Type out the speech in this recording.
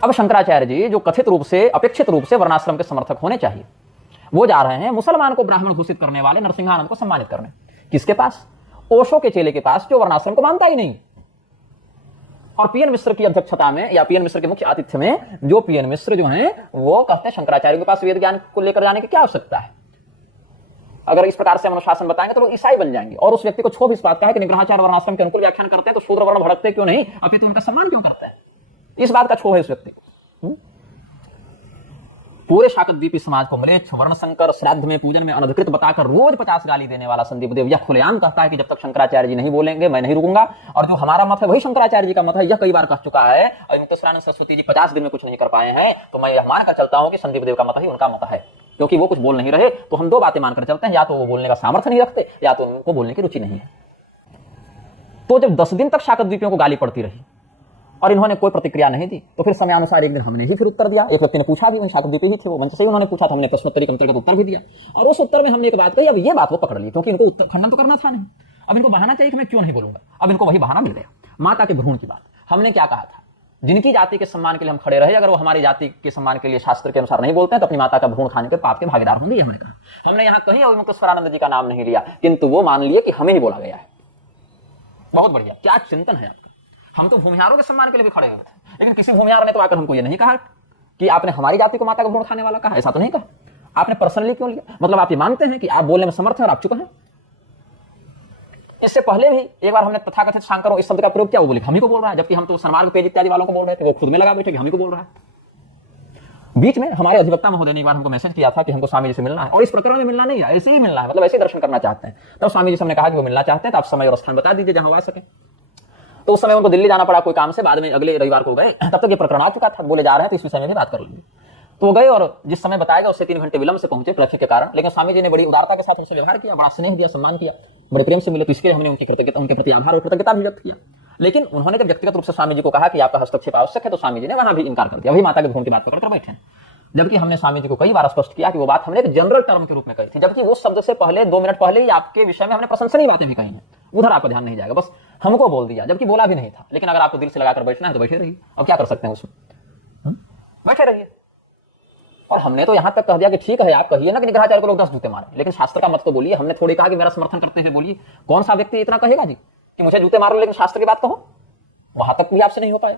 अब शंकराचार्य जी जो कथित रूप से, अपेक्षित रूप से वर्णाश्रम के समर्थक होने चाहिए, वो जा रहे हैं मुसलमान को ब्राह्मण घोषित करने वाले नरसिंहानंद को सम्मानित करने। किसके पास? ओशो के चेले के पास, जो वर्णाश्रम को मानता ही नहीं। और पीएन मिश्र की अध्यक्षता में या पीएन मिश्र के मुख्य आतिथ्य में जो पीएन मिश्र जो हैं वो कहते हैं शंकराचार्य के पास वेद ज्ञान को लेकर जाने की क्या आवश्यकता है। अगर इस प्रकार से हम अनुशासन बताएंगे तो लोग ईसाई बन जाएंगे। और उस व्यक्ति को क्षोभ इस बात का है कि निग्रहाचार्य वर्णाश्रम के अनुकूल व्याख्यान करते हैं तो शूद्र वर्ण भड़कते क्यों नहीं, अपितु उनका सम्मान क्यों करते हैं। इस बात का क्षोभ है उस व्यक्ति को। पूरे शाकद्वीपी समाज को म्लेच्छ, वर्णशंकर, श्राद्ध में, पूजन में अनधिकृत बताकर रोज 50 गाली देने वाला संदीप देव यह खुलेआम कहता है कि जब तक शंकराचार्य जी नहीं बोलेंगे मैं नहीं रुकूंगा। और जो हमारा मत है वही शंकराचार्य जी का मत है, यह कई बार कह चुका है। और मुक्तेश्वरानंद सरस्वती जी 50 दिन में कुछ नहीं कर पाए हैं, तो मैं यह मानकर चलता हूं कि संदीप देव का मत ही उनका मत है, क्योंकि वो कुछ बोल नहीं रहे। तो हम दो बातें मानकर चलते हैं, या तो वो बोलने का सामर्थ्य नहीं रखते या तो उनको बोलने की रुचि नहीं है। तो जब 10 दिन तक शाकद्वीपियों को गाली पड़ती रही और इन्होंने कोई प्रतिक्रिया नहीं दी, तो फिर समयानुसार एक दिन हमने ही फिर उत्तर दिया। एक व्यक्ति ने पूछा भी, उन शाकद्वीपी ही थे, वो मंच से ही उन्होंने पूछा था, हमने प्रश्नोत्तरी के अंतर्गत उत्तर भी दिया। और उस उत्तर में हमने एक बात कही, अब ये बात वो पकड़ ली, क्योंकि इनको उत्तर खंडन तो करना था नहीं। अब इनको बहाना चाहिए कि मैं क्यों नहीं बोलूंगा। अब इनको वही बहाना मिल गया। माता के भ्रूण की बात हमने क्या कहा था, जिनकी जाति के सम्मान के लिए हम खड़े रहे, अगर वो हमारी जाति के सम्मान के लिए शास्त्र के अनुसार नहीं बोलते हैं तो अपनी माता का भ्रूण खाने के पाप के भागीदार होंगे। हमने कहा, हमने यहाँ कहीं मुक्तेश्वरानंद जी का नाम नहीं लिया, किंतु वो मान लिए कि हमें ही बोला गया है। बहुत बढ़िया, क्या चिंतन है आपका। हम तो भूमिहारों के सम्मान के लिए भी खड़े हुए थे, लेकिन किसी भूमिहार ने तो आकर हमको ये नहीं कहा कि आपने हमारी जाति को माता का भ्रूण खाने वाला कहा। ऐसा तो नहीं कहा। आपने पर्सनली क्यों लिया? मतलब आप ये मानते हैं कि आप बोलने में समर्थ हैं और आप चुप हैं। इससे पहले भी एक बार हमने तथाकथित शांकरों इस शब्द का प्रयोग किया, वो बोले हम ही को बोल रहा है, जबकि हम तो सन्मार्ग पेज इत्यादि वालों को बोल रहे थे। वो खुद में लगा बैठे कि हम ही को बोल रहा है। बीच में हमारे अधिवक्ता महोदय ने एक बार हमको मैसेज किया था कि हमको स्वामी जी से मिलना है, और इस प्रकरण में मिलना नहीं है, ऐसे ही मिलना है, मतलब ऐसे ही दर्शन करना चाहते हैं। तब स्वामी जी से हमने कहा कि वो मिलना चाहते हैं तो आप समय और स्थान बता दीजिए जहां आ सके। तो उस समय उनको दिल्ली जाना पड़ा कोई काम से, बाद में अगले रविवार को गए। तब तक ये प्रकरण आ चुका था, बोले जा रहे हैं तो इस विषय में भी बात कर लेंगे। तो वो गए और जिस समय बताया गया उससे 3 घंटे विलंब से पहुंचे ट्रैफिक के कारण। लेकिन स्वामी जी ने बड़ी उदारता के साथ उनसे व्यवहार किया, बड़ा स्नेह दिया, सम्मान किया, बड़े प्रेम से मिले। तो इसके लिए हमने उनकी कृतज्ञता, उनके प्रति आभार और कृतज्ञता भी व्यक्त किया। लेकिन उन्होंने जब व्यक्तिगत रूप से स्वामी जी को कहा कि आपका हस्तक्षेप आवश्यक है, तो स्वामी जी ने वहां भी इनकार कर दिया, वही माता के भ्रूण की बात पकड़कर बैठे। जबकि हमने स्वामी जी को कई बार स्पष्ट किया कि वो बात हमने एक जनरल टर्म के रूप में कही थी, जबकि वो शब्द से पहले 2 मिनट पहले ही आपके विषय में हमने प्रशंसनीय बातें भी कही हैं। उधर आपका ध्यान नहीं जाएगा, बस हमको बोल दिया, जबकि बोला भी नहीं था। लेकिन अगर आपको दिल से लगाकर बैठना है तो बैठे रहिए, अब क्या कर सकते हैं उसमें, बैठे रहिए। और हमने तो यहां तक कह दिया कि ठीक है, आप कहिए ना कि निग्रहाचार्य को लोग 10 जूते मारे, लेकिन शास्त्र का मत तो बोलिए। हमने थोड़ी कहा कि मेरा समर्थन करते हुए बोलिए। कौन सा व्यक्ति इतना कहेगा जी कि मुझे जूते मारो लेकिन शास्त्र की बात कहो? वहां तक भी आपसे नहीं हो पाए।